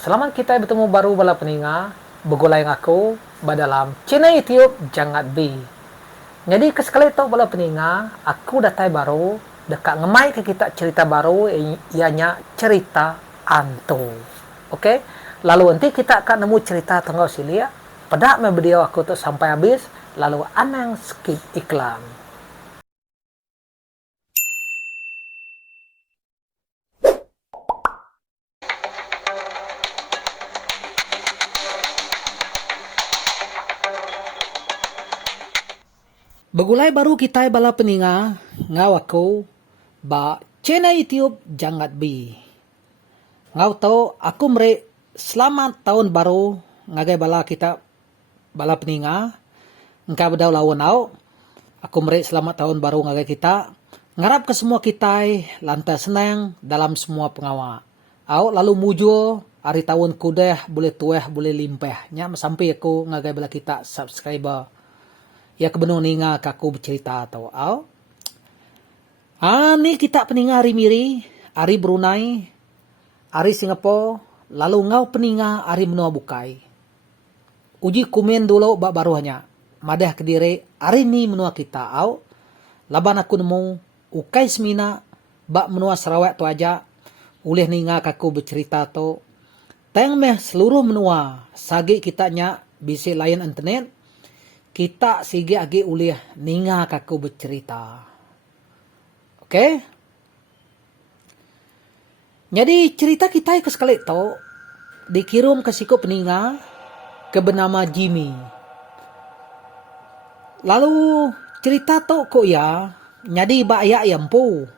Selamat kita bertemu baru bala peninga, begulai aku dalam channel YouTube Jangat Bi. Jadi kesekali tu bala peninga, aku datai baru dekat ngemai ke kita cerita baru ianya cerita hantu. Okey? Lalu nanti kita akan nemu cerita tengok silia. Pedak me video aku tu sampai habis, lalu anang skip iklan. Begulai baru kita bala peninga ngau aku ba channel YouTube Jangat Bi. Ngau tahu aku mere selamat tahun baru ngagai bala kita bala peninga. Engkau bedau lawan au. Aku mere selamat tahun baru ngagai kita. Ngarap ke semua kita lantas senang dalam semua pengawa. Au lalu mujo hari tahun kudah boleh tueh boleh limpah. Nya sampai aku ngagai bala kita subscriber. Ya kebenar ninga kaku bercerita atau au. Ni kita peninga hari miri, hari Brunei, hari Singapura, lalu ngau peninga hari menua bukai. Uji komen dulu bak baruhnya. Madah kediri hari ni menua kita au. Laban aku nemu ukai semina bak menua Sarawak tu aja. Uleh ninga kaku bercerita tu. Teng meh seluruh menua sagi kita nya bisi layan internet. Kita sige agi ulih ninga kaku bercerita. Okey? Jadi cerita kita ke sekali tu dikirim ke siku peninga ke bernama Jimmy. Lalu cerita tu kok ya nyadi ba ya yampu.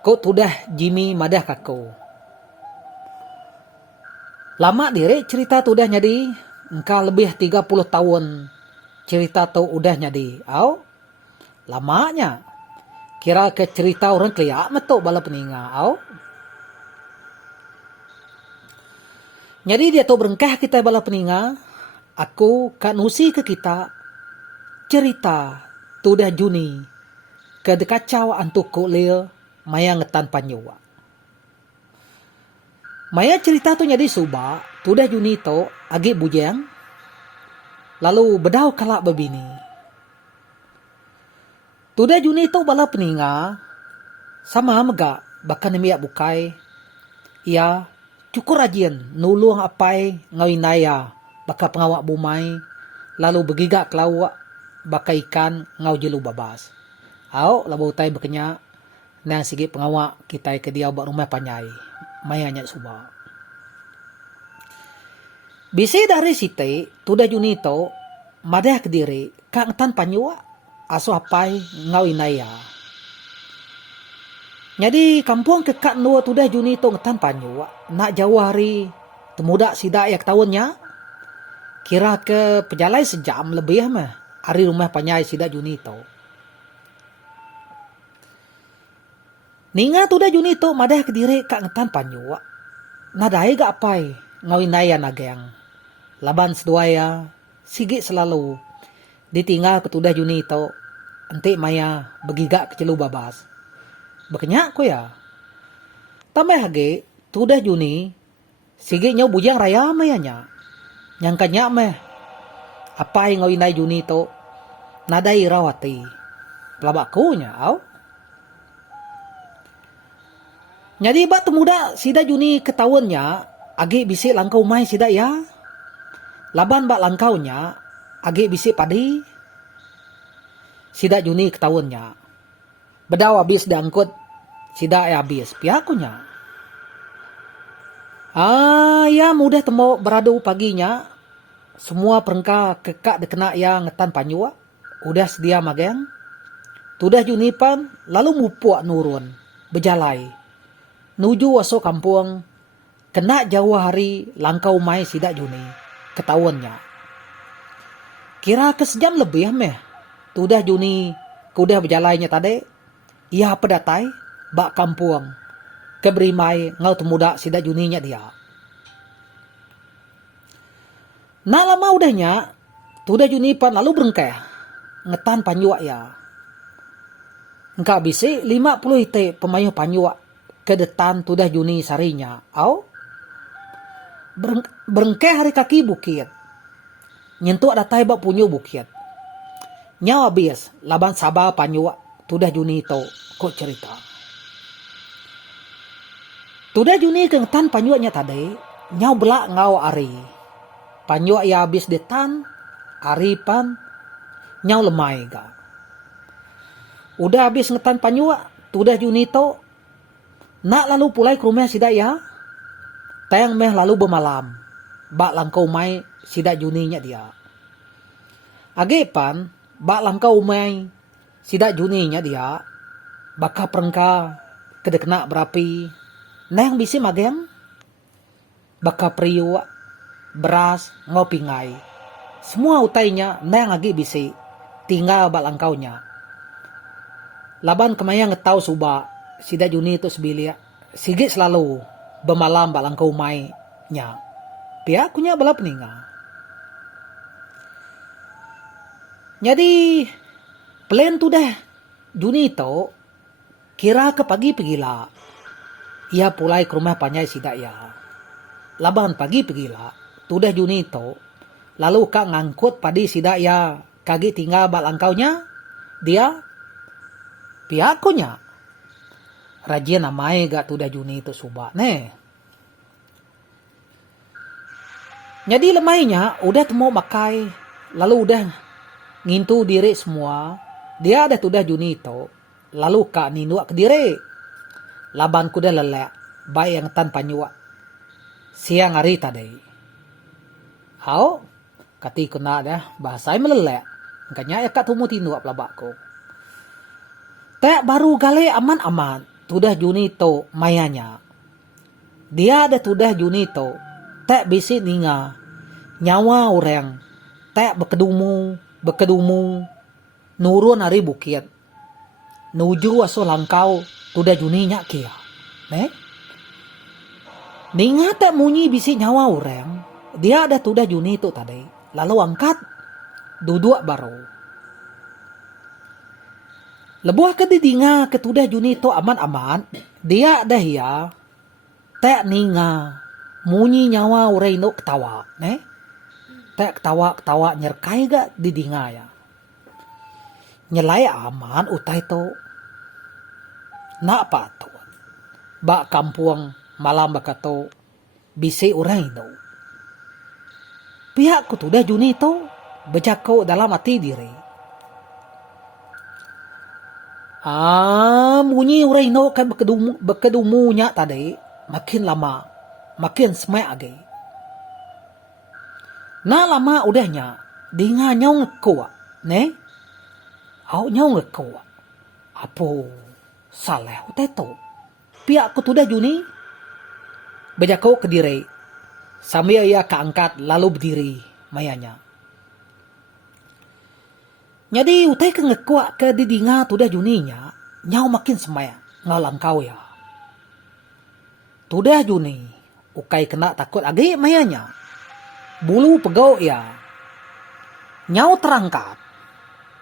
Kok tudah Jimmy madah kaku. Lama diri cerita tu dah nyadi engkau lebih 30 tahun cerita tu udah nyadi. Au? Lamanya. Kira ke cerita orang keliak metok bala peninga. Au? Jadi dia tu berengkah kita bala peninga. Aku kan usi ke kita cerita tu dah Juni. Ke dekacau antuk kulir maya ngetan panyua. Maya cerita tu nyadi suba, tu dah Juni tu agi bujang. Lalu bedau kalak babini. Tu dah Juni tu bala peninga sama mega bahkan miak bukai. Ia cukur rajin nulung apai ngawinaya baka pengawak bumai. Lalu begigak kelawak baka ikan ngau jelu babas. Au labau tai bekenya nang sigi pengawak kita ke dia buat rumah panyai. Mayanya suba. Bisi dari site tudah Juni to madah kediri kang tan panyua aso apai ngau inaya. Jadi kampung ke kak nua tudah Juni to ngetan panyua nak jauh hari temuda sida yak tahunnya kira ke pejalai sejam lebih mah hari rumah panyai sida Juni to. Ninga tudah Juni to madah kediri kak ngetan panyua. Nadai gak apai ngawin naya nageng. Laban seduaya sigi selalu ditinggal ketudah Juni to ente maya begigak kecelu babas. Bekenyak ko ya. Tambah hage tudah Juni sigi nyaw bujang raya mayanya. Nyangkanya meh apai ngawin naya Juni to nadai rawati. Pelabakunya au. Jadi bak temuda sida Juni ketawunnya agi bisi langkau mai sida ya. Laban bak langkaunya agi bisi padi. Sida Juni ketawunnya. Bedau habis diangkut sida habis piakunya. Ya mudah temu beradu paginya. Semua perengka kekak dekena ya ngetan panyua. Udah sedia mageng. Tudah Juni pan lalu mupuak nurun. Bejalai. Nuju waso kampung, kena jauh hari langkau mai sida Juni, ketahuannya. Kira ke sejam lebih meh, tudah Juni kudah berjalannya tadi, ia pedatai, bak kampung, keberimai ngau temuda sida Juninya dia. Nak lama udahnya, tudah Juni pan lalu berengkeh, ngetan panyua ya. Engkau bisi 50 ite pemayu panyua. Kedetan tudah Juni sarinya. Au? berengkeh hari kaki bukit. Nyentuh ada tai bak punyo bukit. Nyau abis laban sabah panyu tudah juni to kok cerita. Tudah juni kengtan panyuanya tadi nyau belak ngau ari. Panyu ya abis detan ari pan nyau lemai ga. Udah abis ngetan panyu tudah juni to nak lalu pulai ke rumah sidak ya. Tayang meh lalu bermalam. Bak langkau mai sidak juninya dia. Agepan bak langkau mai sidak juninya dia. Baka perengka kedekna berapi. Neng bisi magem. Baka priu beras ngopi ngai. Semua utainya neng agi bisi. Tinggal bak langkaunya. Laban kemayang ngetau suba sidak juni itu sebilia. Sigit selalu bermalam bak langkau mai nya. Pihak kunya bala peninga. Jadi plan tu dah juni to kira ke pagi pegila. Ia pulai ke rumah panjai sidak ya. Laban pagi pegila. Tu dah juni to lalu kak ngangkut padi sidak ya kagi tinggal bak langkaunya. Dia pihak kunya rajin namai gak tu dah juni itu subak ne. Jadi lemainya udah temu makai lalu udah ngintu diri semua. Dia ada tudah juni itu lalu kak ninu ke diri. Laban kuda lelek baik yang tanpa nyuak siang hari tadi. Hau kati kena dah bahasa melelek. Engkanya ya kat tumu tinu pelabakku. Tak baru gale aman-aman. Tudah juni to mayanya. Dia ada tudah juni to. Tak bisi ninga. Nyawa orang. Tak bekedumu. Nurun hari bukit. Nuju aso langkau. Tudah juni nyak kia. Ninga tak munyi bisi nyawa orang. Dia ada tudah juni to tadi. Lalu angkat. Duduk baru. Lebuah ke didinga ketudah juni to aman-aman. Dia dah ya. Tak ninga. Munyi nyawa urai no ketawa. Tak ketawa nyerkai gak didinga ya. Nyelai aman utai to. Nak patut. Bak kampung malam bakato. Bisi urai no. Pihak ketudah juni to. Bejakau dalam hati diri. Munyi urai no kan bekedumunya tadi makin lama makin semak agi. Na lama udahnya dinga nyau ngekuat au nyau ngekuat apo saleh uteto pihak ku tudah juni bejako ke diri sambil ia keangkat lalu berdiri mayanya. Jadi utai ke ngekuak ke didinga tudah juninya nyau makin semaya ngalang kau ya. Tudah juni ukai kena takut agi mayanya. Bulu pegau ya. Nyau terangkat.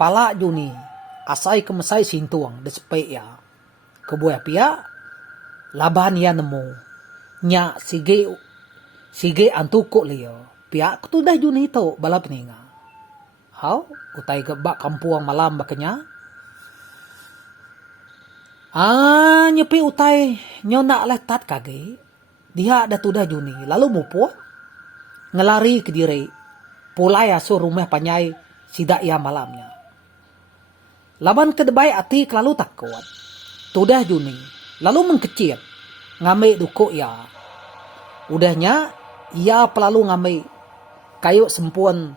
Pala juni asai kemesai sintuang despe ya. Kebuah pia laban ya nemu. Nya sige antuko liyo. Pia tudah juni to bala peninga. Hau, utai gebak kampuang malam bakanya. Nyepi utai nyona letat kage. Dia ada tudah juni. Lalu mupo. Ngelari ke diri. Pulai asu rumah panyai sidak ya malamnya. Laban kedebay ati kelalu takut. Tudah juni. Lalu mengkecil. Ngambil duko ya. Udahnya ia pelalu ngambil kayu sempuan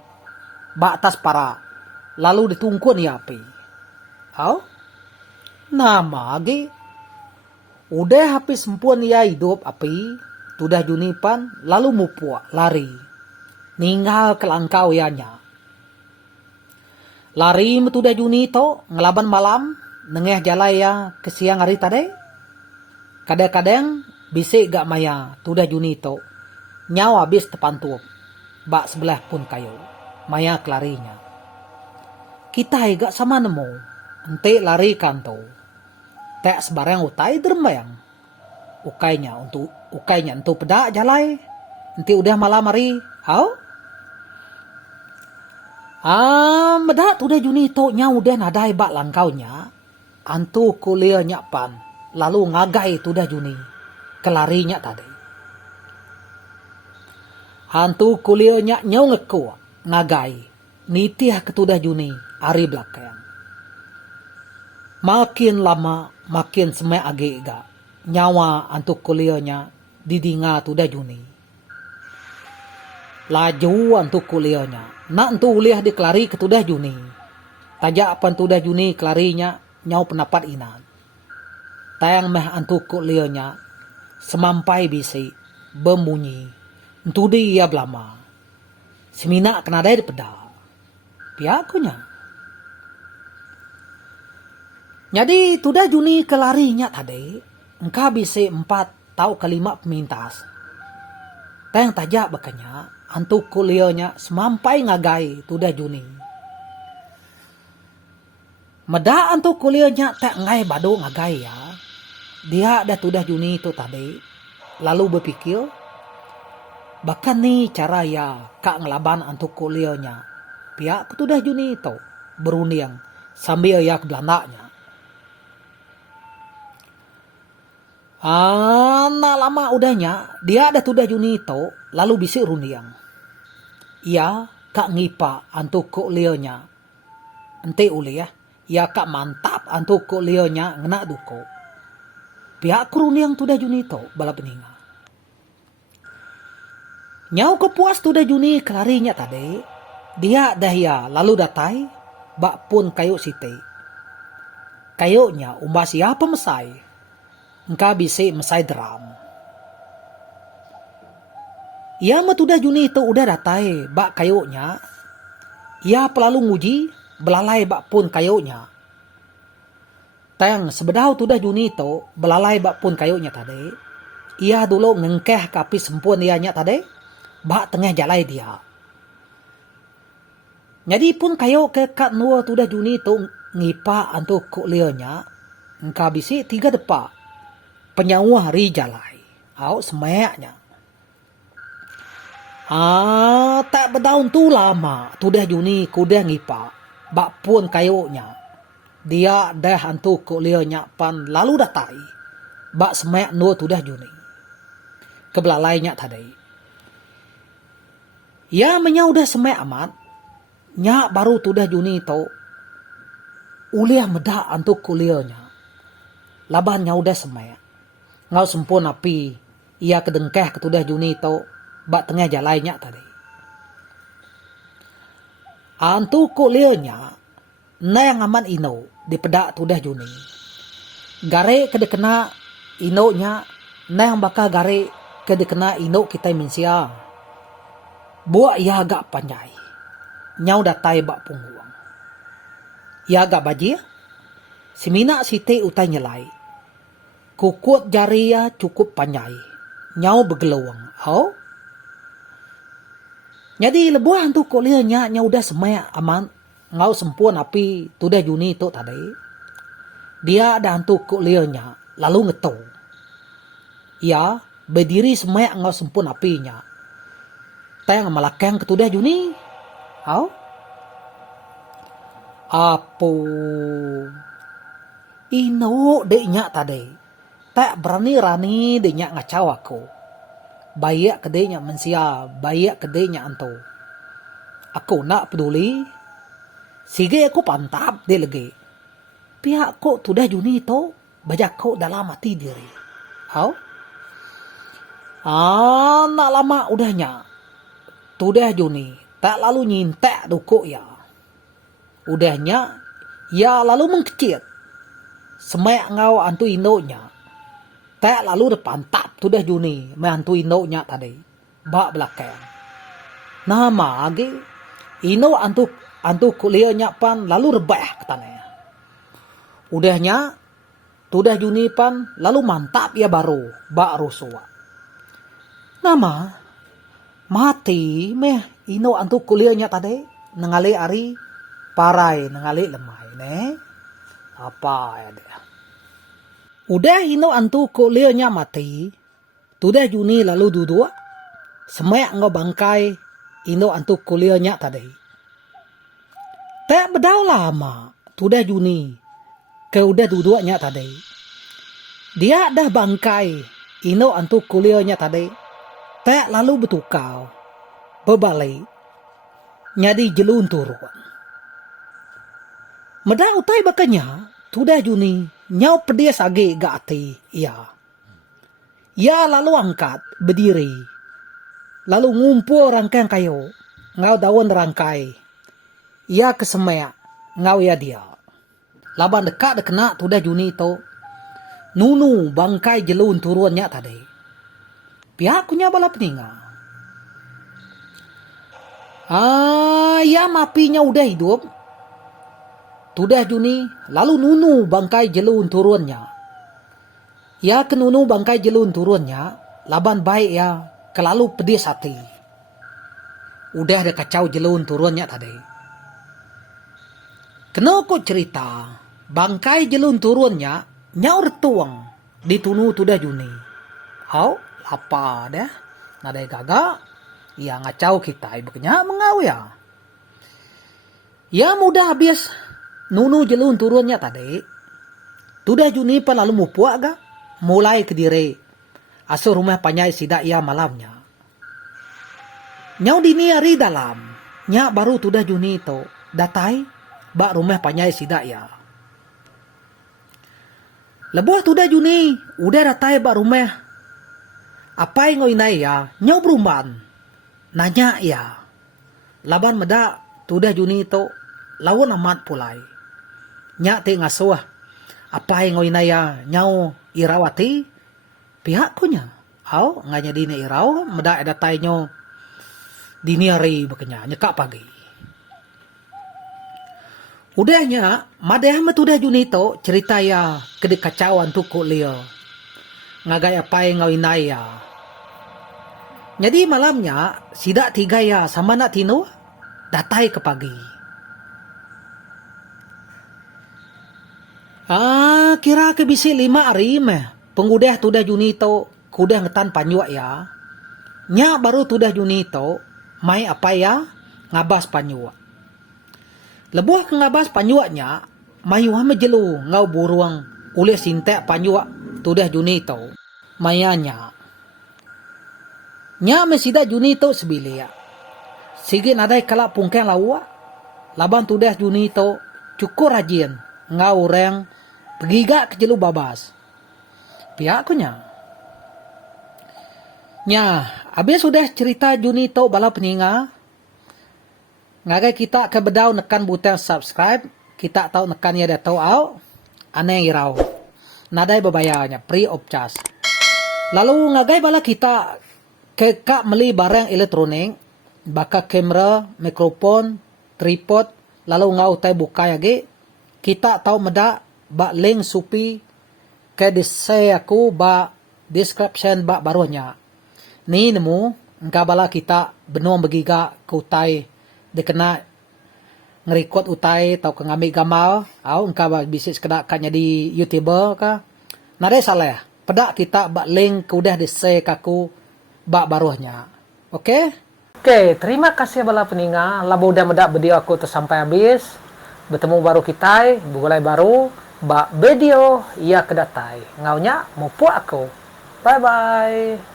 batas para lalu ditungkun ya api. Nama agi udah habis sempuan ya hidup api tudah junipan lalu mupua lari ninggal ke langkau ya nya. Lari metudah juni to ngelaban malam nengeh jalaya ke siang hari tadi. Kadang-kadang bisik gak maya tudah juni to nyawa habis tepantup bak sebelah pun kayu. Maya kelarinya. Kita gak sama nemu. Ente lari kanto. Tak sebarang utai dermayang. Ukainya untuk pedak jalai. Nanti udah malam hari. Au? Meda tudah Juni to nya udah nadai bak langkaunya. Antu kuliah nya pan. Lalu ngagai tudah Juni. Kelarinya tadi. Hantu kuliah nya nyau ngeku. Ngagai. Nitiah ketudah Juni. Hari belakang. Makin lama. Makin semai age ga. Nyawa antu kuliahnya. Didinga tudah Juni. Laju antu kuliahnya. Nak antu uliah dikelari ketudah Juni. Tajak pan tudah Juni kelarinya nyau pendapat inan. Tayang meh antu kuliahnya semampai bisi bemunyi. Entu dia belama. Semina kena dari peda. Piakunya. Jadi tudah Juni kelarinya tadi. Engkau bisi 4 tau kelima pemintas. Tayang tajak bakanya. Antu kuliahnya semampai ngagai tudah Juni. Meda antu kuliahnya tak ngai bado ngagai ya. Dia dah tudah Juni itu tadi. Lalu berpikir. Bahkan nih cara ya kak ngelaban antu kuliahnya. Pihak tudah Juni itu berunding sambil ya ke Belandanya. Nah lama udahnya dia ada tudah Juni itu lalu bisik rundiang. Ia kak ngipa antu kuliahnya. Ente uli ya. Ia kak mantap antu kuliahnya ngena duko. Pihak kuruniang tudah Juni itu bala peninga. Nyau kepuas tudah Juni kelarinya tadi. Dia dah ya lalu datai. Bak pun kayu site. Kayunya umbah siapa mesai. Engkau bisa mesai drum. Ia matudah Juni itu udah datai bak kayunya. Ia pelalu nguji belalai bak pun kayunya. Tayang sebedau tudah Juni itu belalai bak pun kayunya tadi. Ia dulu ngengkeh kapi sempun ianya tadi. Bak tengah jalai dia. Jadi pun kayu ke kat nua tudah Juni itu ngipa antu kuliahnya. Engkau bisi 3 depa. Penyawa hari jalai. Au semayaknya. Tak berdaun tu lama. Tudah Juni kudah ngipa. Bak pun kayunya. Dia dah hantu kuliahnya pan lalu datai. Bak semayak nua tudah Juni. Kebelalainya tadi. Ya menyau dah semayak amat. Nyak baru tudah Juni itu. Uliah medak hantu kuliahnya. Laban nyau dah semayak. Ngau sempun api. Ia kedengkeh ketudah Juni itu. Bak tengah jalainya tadi. Antu kuliahnya. Nayang aman ino. Di pedak tudah Juni. Gare kedekena ino nya. Nayang bakal gare kedekena ino kita mensia. Buat ia agak panjai. Nyau datai bak pungguang. Ia agak baji. Semina site utai nyelai. Kukut jari ya cukup panjai. Nyau bergeluang. Oh? Jadi lebuah hantu kuliahnya nya udah semaya aman. Ngau sempun api tudah Juni itu tadi. Dia ada hantu kuliahnya lalu ngetu. Ia berdiri semaya ngau sempun apinya. Tayang malakang ketudah Juni. Au? Apo? Ino deknya tadi. Tak berani-rani deknya ngacau aku. Bayak kedenya mensia, bayak kedenya anto. Aku nak peduli. Sige aku pantap dia lagi. Pihak ko tudah Juni itu. Bajak ko dalam hati diri. Au? Nak lama udahnya. Tudah Juni. Tak lalu nyintek duko ya. Udahnya. Ya lalu mengkecil. Semak ngau antu inonya. Tak lalu depan tap tudah Juni. Menantu inonya tadi. Bak belakang. Nama agi. Ino antu kuliahnya pan lalu rebah katanya. Udahnya. Tudah Juni pan lalu mantap ya baru. Bak rusua. Nama. Mati meh. Ino antu kuliahnya tadi. Nengali ari. Parai nengali lemai. Ne. Apa ya dia. Udah ino antu kuliahnya mati. Tudah Juni lalu duduk. semek ngau bangkai ino antu kuliahnya tadi. Tak bedau lama, tudah Juni, ke udah duduknya tadi. Dia dah bangkai ino antu kuliahnya tadi. Tak lalu betukau, berbalik, nyadi jelun turun. Meda utai bakanya, tudah Juni, nyau pedes age ga ati, ya. Ya lalu angkat, berdiri. Lalu ngumpul rangkaian kayu, ngau daun rangkai. Ia kesemek, ngau ya dia. Laban dekat kena tudah Juni itu, nunu bangkai jelun turunnya tadi. Pihak kunya bala peninga. Ya mapinya udah hidup. Tudah Juni, lalu nunu bangkai jelun turunnya. Ya ke nunu bangkai jelun turunnya, laban baik ya, kelalu pedis hati. Udah ada kacau jelun turunnya tadi. Kena kok cerita, bangkai jelun turunnya, nyau retuang, ditunu tudah Juni. Hau, apa dah? Nadai gagak, ya ngacau kita, ibuknya mengau ya. Ya mudah habis, nunu jelun turunnya tadi. Tudah Juni pa lalu mupuak ga, mulai ke diri. Asal rumah panyai sidak ia malamnya. Nyau dini hari dalam, nyak baru tudah Juni itu, datai, bak rumah panyai sidak ya. Lebuh tudah Juni, udah datai bak rumah. Apa yang ngoinai ya, nyau berumban. Nanya ya. Laban meda tudah Juni itu, lawan amat pulai. Nyak te ngasuh. Apa yang ngoinai ya, nyau irawati. Pihak kunya. Au, nganya dini irau, meda datai nyo. Dini hari bekenya, nyekak pagi. Udahnya, madeh tudah Juni itu cerita ya kedekacauan tuku liya. Ngagai apa yang ngawinai ya. Jadi malamnya, sidak tiga ya sama nak tino, datai ke pagi. Kira ke bisi 5 hari meh. Pengudah tudah Juni itu, kudah ngetan panyuak ya. Nya baru tudah Juni itu, mai apa ya, ngabas panyuak. Lebuh ke ngabas panyuaknya, mayuah majelu ngau buruang oleh sintek panyuak tudah Juni itu. Mayanya. Nya mesida Juni itu sebilia. Sige nadai kalak pungkeng lawa. Laban tudah Juni itu cukup rajin ngau orang pegiga ke jelu babas. Pihak kunya. Nya, habis sudah cerita Juni itu bala peninga. Ngagai kita ke bedau nekan butang subscribe, kita tahu nekan ya dah tahu au, aneh irau. Nadai bebayarnya, free of charge. Lalu ngagai bala kita ke kak meli barang elektronik, baka kamera, mikrofon, tripod, lalu ngau tai buka lagi, kita tahu meda bak link supi ke disay aku bak description bak barunya. Ni nemu, engkau bala kita benuang begiga ke utai dikena ngerikot utai tau ke ngambil gambar au engkau bisnis kedak kanya di YouTuber ka nade salah pedak kita bak link ke udah disay kaku bak baruhnya. Oke, terima kasih bala peninga labo udah medak video aku tersampai habis. Bertemu baru kita bulai baru bak video ia kedatai ngaunya mupu aku. Bye bye.